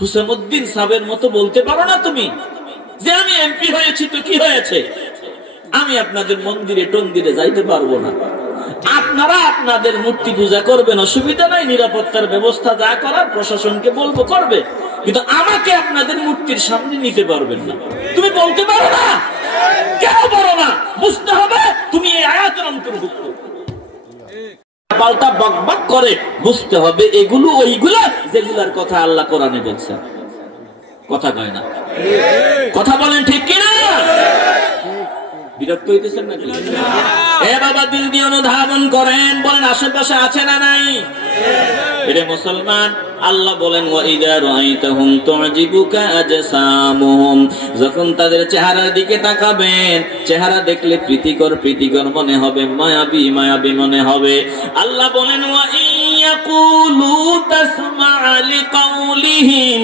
হুসামউদ্দিন সাহেবের মতো বলতে পারো না তুমি যে আমি এমপি হয়েছি তো কি হয়েছে, আমি আপনাদের মন্দিরে টন্দিরে যাইতে পারবো না, আপনারা আপনাদের মূর্তি পূজা করবেন, অসুবিধা নাই, নিরাপত্তার ব্যবস্থা যা করার প্রশাসনকে বলবো করবে, কিন্তু আমাকে আপনাদের মূর্তির সামনে নিতে পারবেন না। তুমি বলতে পারো না, কেন পারো না? বুঝতে হবে তুমি এই আয়াতের অন্তর্ভুক্ত। পাল্টা বকবক করে বুঝতে হবে এগুলো ওইগুলা যেগুলার কথা আল্লাহ কোরআনে বলছেন। কথা কয় না, কথা বলেন ঠিক কিনা? বিরক্ত হইতেছেন নাকি? এ বাবা, দিল দিয়ে অনুধাবন করেন, বলেন আশেপাশে আছে না নাই? এরে মুসলমান, আল্লাহ বলেন ওয়াইদা রাআইতাহুম তু'জিবুকা আজসামুহুম, যখন তাদের চেহারার দিকে তাকাবেন, চেহারা দেখলে প্রীতিকর প্রীতিকর মনে হবে, মায়াবী মায়াবী মনে হবে। আল্লাহ বলেন ওয়া ইয়াকুলু তাসমা'a লিকাউলিহিম,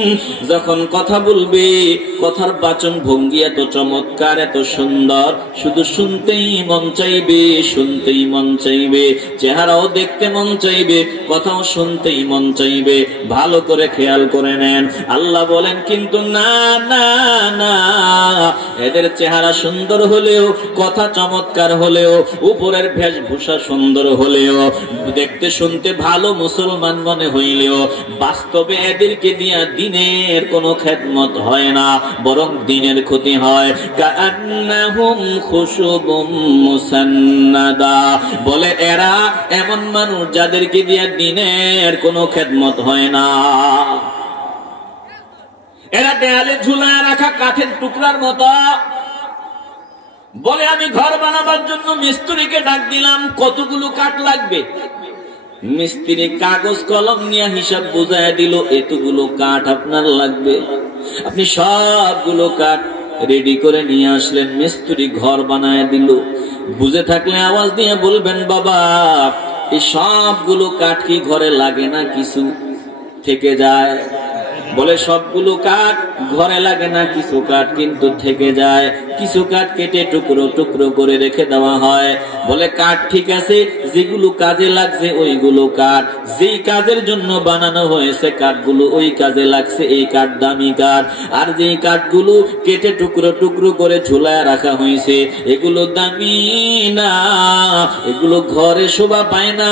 যখন কথা বলবে কথার বাচন ভঙ্গি এত চমৎকার এত সুন্দর, শুধু শুনতেই মন চাইবে, শুনতেই মন চাইবে, চেহারাও দেখতে মন চাইবে, কথাও শুনতেই মন চাইবে। ভালো করে খেয়াল করে নেন, আল্লাহ বলেন কিন্তু না না না, এদের চেহারা সুন্দর হলেও, কথা চমৎকার হলেও, উপরের বেশভূষা সুন্দর হলেও, দেখতে শুনতে ভালো মুসলমান মনে হইলেও, বাস্তবে এদেরকে দিয়া দিনের কোনো খেদমত হয় না, বরং দিনের ক্ষতি হয়। কাআন্নাহুম খুশুবুম মুসান্নাদা, বলে এরা এমন মানুষ যাদেরকে দিয়া দিনের কোনো খেদমত হয় না, এরা দেয়ালে ঝুলায় রাখা কাঠের টুকরার মতো। বলে আমি ঘর বানাবার জন্য মিস্ত্রিকে ডাক দিলাম, কতগুলো কাঠ লাগবে? মিস্ত্রি কাগজ কলম নিয়ে হিসাব বুঝায় দিল, এতগুলো কাঠ আপনার লাগবে। আপনি সবগুলো কাঠ রেডি করে নিয়ে আসলেন, মিস্ত্রি ঘর বানায় দিল। বুঝে থাকলে আওয়াজ দিয়ে বলবেন, বাবা এই সবগুলো কাঠ কি ঘরে লাগে না, কিছু থেকে যায়? বলে সবগুলো কাঠ ঘরে লাগে না, কিছু কাঠ কিন্তু থেকে যায়, কিছু কাঠ কেটে টুকরো টুকরো করে রেখে দেওয়া হয়। বলে কাঠ ঠিক আছে, যেগুলো কাজে লাগছে ওইগুলো কাঠ, যেই কাজের জন্য বানানো হয়েছে কাঠগুলো ওই কাজে লাগছে, এই কাঠ দামি কাঠ। আর যেই কাঠগুলো কেটে টুকরো টুকরো করে ঝুলায় রাখা হয়েছে এগুলো দামি না, এগুলো ঘরে শোভা পায় না।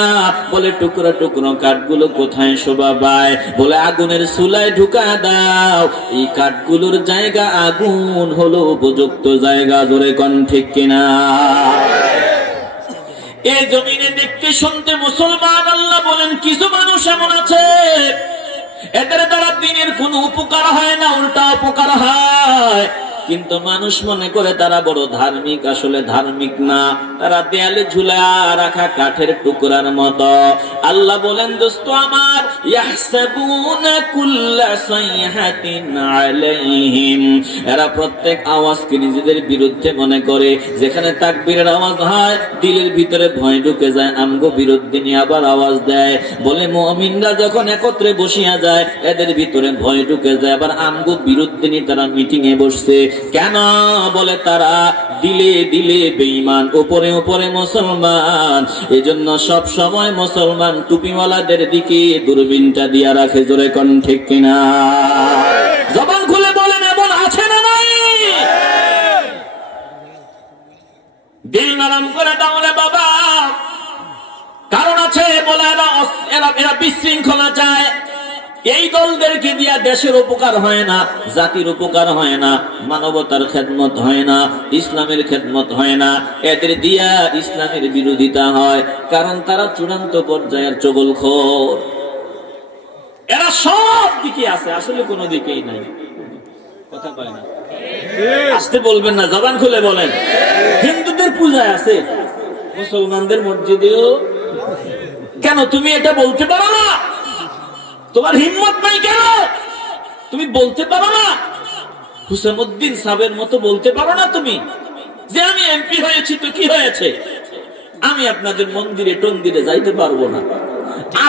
বলে টুকরো টুকরো কাঠগুলো কোথায় শোভা পায়? বলে আগুনের চুলায় ঢুকা দাও, এই কাঠগুলোর জায়গা আগুন হলো উপযুক্ত জায়গা। জোরে কোন ঠিক কিনা? এই জমিনে দেখতে শুনতে মুসলমান, আল্লাহ বলেন কিছু মানুষ এমন আছে এদের দ্বারা দিনের কোনো উপকার হয় না, উল্টা উপকার হয়। কিন্তু মানুষ মনে করে তারা বড় ধার্মিক, আসলে ধার্মিক না, তারা দেয়ালে ঝুলা রাখা কাঠের টুকরার মতো। আল্লাহ বলেন দোস্ত আমার, ইয়াহসাবুনা কুল্লা সাইহাতিন আলাইহিম, এরা প্রত্যেক আওয়াজকে নিজেদের বিরুদ্ধে মনে করে। যেখানে তাকবীরের আওয়াজ হয় দিলের ভিতরে ভয় ঢুকে যায়, আমগো বিরুদ্ধে নিয়ে আবার আওয়াজ দেয়। বলে মুমিনরা যখন একত্রে বসিয়া যায় এদের ভিতরে ভয় ঢুকে যায়, আবার আমগো বিরুদ্ধে নিয়ে তারা মিটিং এ বসছে। কেন? বলে তারা দিলে দিলে বেঈমান, উপরে উপরে মুসলমান। এজন্য সব সময় মুসলমান টুপিওয়ালাদের দিকে দূরবীনটা দিয়া রাখে। জোরে কোন ঠিক কিনা? জবান খুলে বলেন এমন আছে না নাই? দিল নরম করে দাওলে বাবা, কারণ আছে। বলে এরা বিশৃঙ্খলা চায়। এই দলদেরকে দিয়া দেশের উপকার হয় না, জাতির উপকার হয় না, মানবতার খেদমত হয় না, ইসলামের খেদমত হয় না। এদের দিয়া ইসলামের বিরোধিতা হয়, কারণ তারা চূড়ান্ত পর্যায়ের চগলখোর। এরা সব দিকে আছে, আসলে কোনো দিকেই নাই। কথা কয় না? আসতে বলবেন না, জবান খুলে বলেন। হিন্দুদের পূজায় আছে, মুসলমানদের মসজিদেও। কেন তুমি এটা বলতে পারো না? তোমার হিম্মত নাই কেন? তুমি বলতে পারো না? হুসামউদ্দিন সাহেবের মতো বলতে পারো না তুমি যে আমি এমপি হয়েছি তো কি হয়েছে, আমি আপনাদের মন্দিরে টন্দিরে যাইতে পারবো না,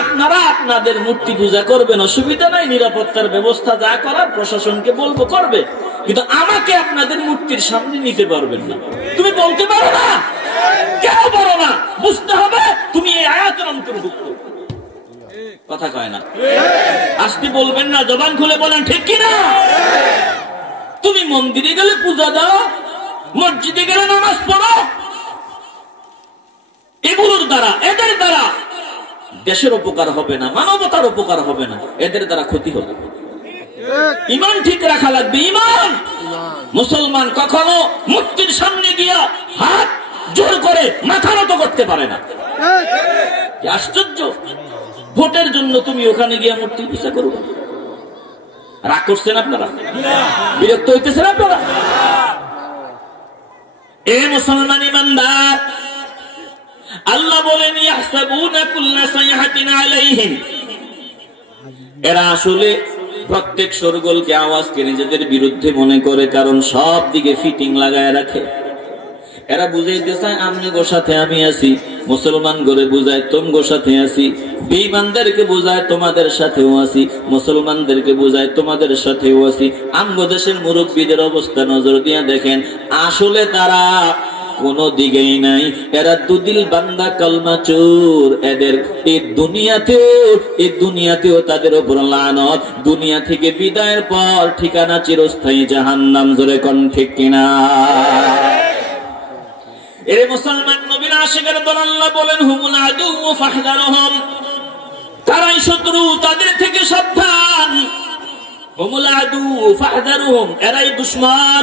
আপনারা আপনাদের মূর্তি পূজা করবেন, অসুবিধা নাই, নিরাপত্তার ব্যবস্থা যা করার প্রশাসনকে বলবো করবে, কিন্তু আমাকে আপনাদের মূর্তির সামনে নিতে পারবেন না। তুমি বলতে পারো না, কেন পারো না? বুঝতে হবে তুমি এই আয়াতের অন্তর্ভুক্ত। কথা কয় না, আসতে বলবেন না, জবান খুলে বলেন ঠিক কিনা। তুমি মন্দিরে গেলে পূজা দাও, মসজিদে গেলে নামাজ পড়ো, এগুলোর দ্বারা এদের দ্বারা দেশের উপকার হবে না, মানবতার উপকার হবে না, এদের দ্বারা ক্ষতি হবে। ইমান ঠিক রাখা লাগবে। ইমান মুসলমান কখনো মূর্তির সামনে গিয়া হাত জোর করে মাথা নত করতে পারে না। আশ্চর্য, ভোটের জন্য তুমি ওখানে গিয়া মূর্তি পূজা করবে? রাগ করছেন আপনারা? বিরক্ত হইতেছেন আপনারা? এ মুসলমান ইমানদার, আল্লাহ বলেন ইয়াহসাবুনা কুল্লা সাইহাতিন আলাইহিম, এরা আসলে প্রত্যেক শোরগোলকে আওয়াজকে নিজেদের বিরুদ্ধে মনে করে, কারণ সব দিকে ফিটিং লাগায় রাখে। এরা বুঝাইতে চায় আমগো সাথে আমি আছি, মুসলমান করে বুঝায় তোমগো সাথে আছি, বেঈমানদেরকে বুঝায় তোমাদের সাথেও আছি, মুসলমানদেরকে বুঝায় তোমাদের সাথেও আছি। আমগো দেশের মুরব্বীদের অবস্থা নজর দিয়া দেখেন, আসলে তারা কোন দিকেই নাই। এরা দুদিল বান্দা কালমা চোর। এদের এই দুনিয়াতেও তাদের উপর লানত, দুনিয়া থেকে বিদায়ের পর ঠিকানা চিরস্থায়ী জাহান্নাম। জোরে কোন ঠিক কিনা? এ মুসলমান নবীর আশিকের দল, আল্লাহ বলেন হুমুল আদু ফাহদারহুম, তারাই শত্রু, তাদের থেকে সাবধান। হুমুল আদু ফাহদারহুম, এরাই দুশমন,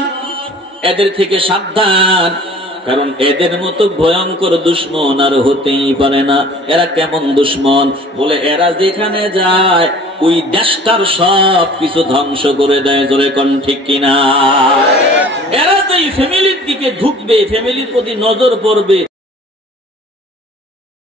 এদের থেকে সাবধান। কারণ এদের মতো ভয়ঙ্কর দুশমন আর হতেই পারে না। এরা কেমন দুশমন? বলে এরা যেখানে যায় ওই দেশটার সব কিছু ধ্বংস করে দেয়। জোরে কোন ঠিক কিনা? এরা তো এই ফ্যামিলির দিকে ঢুকবে, ফ্যামিলির প্রতি নজর পড়বে,